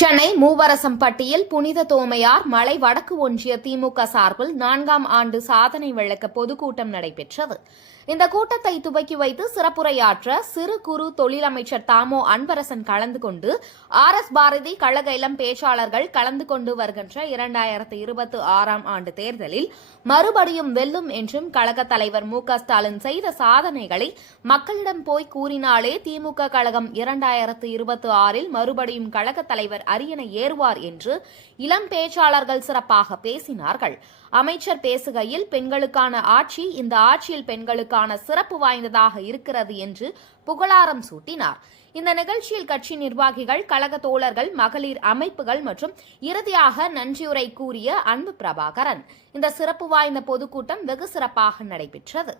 சென்னை மூவரசம்பட்டியில் புனித தோமையார் மலை வடக்கு ஒன்றிய திமுக சார்பில் 4ஆம் ஆண்டு சாதனை விளக்க பொதுக்கூட்டம் நடைபெற்றது. இந்த கூட்டத்தை துவக்கி வைத்து சிறப்புரையாற்ற சிறு குறு தொழிலமைச்சர் தாமோ அன்பரசன் கலந்து கொண்டு RS பாரதி கழக இளம் பேச்சாளர்கள் கலந்து கொண்டு வருகின்ற 2026ஆம் ஆண்டு தேர்தலில் மறுபடியும் வெல்லும் என்றும் கழக தலைவர் மு.க.ஸ்டாலின் செய்த சாதனைகளை மக்களிடம் போய் கூறினாலே திமுக கழகம் 2026இல் மறுபடியும் கழக தலைவர் அரியணை ஏறுவார் என்று இளம் பேச்சாளர்கள் சிறப்பாக பேசினார்கள். அமைச்சர் பேசுகையில் பெண்களுக்கான ஆட்சி, இந்த ஆட்சியில் பெண்களுக்கான சிறப்பு வாய்ந்ததாக இருக்கிறது என்று புகழாரம் சூட்டினார். இந்த நிகழ்ச்சியில் கட்சி நிர்வாகிகள், கழக தோழர்கள், மகளிர் அமைப்புகள் மற்றும் இறுதியாக நன்றியுரை கூறிய அன்பு பிரபாகரன். இந்த சிறப்பு வாய்ந்த பொதுக்கூட்டம் வெகு சிறப்பாக நடைபெற்றது.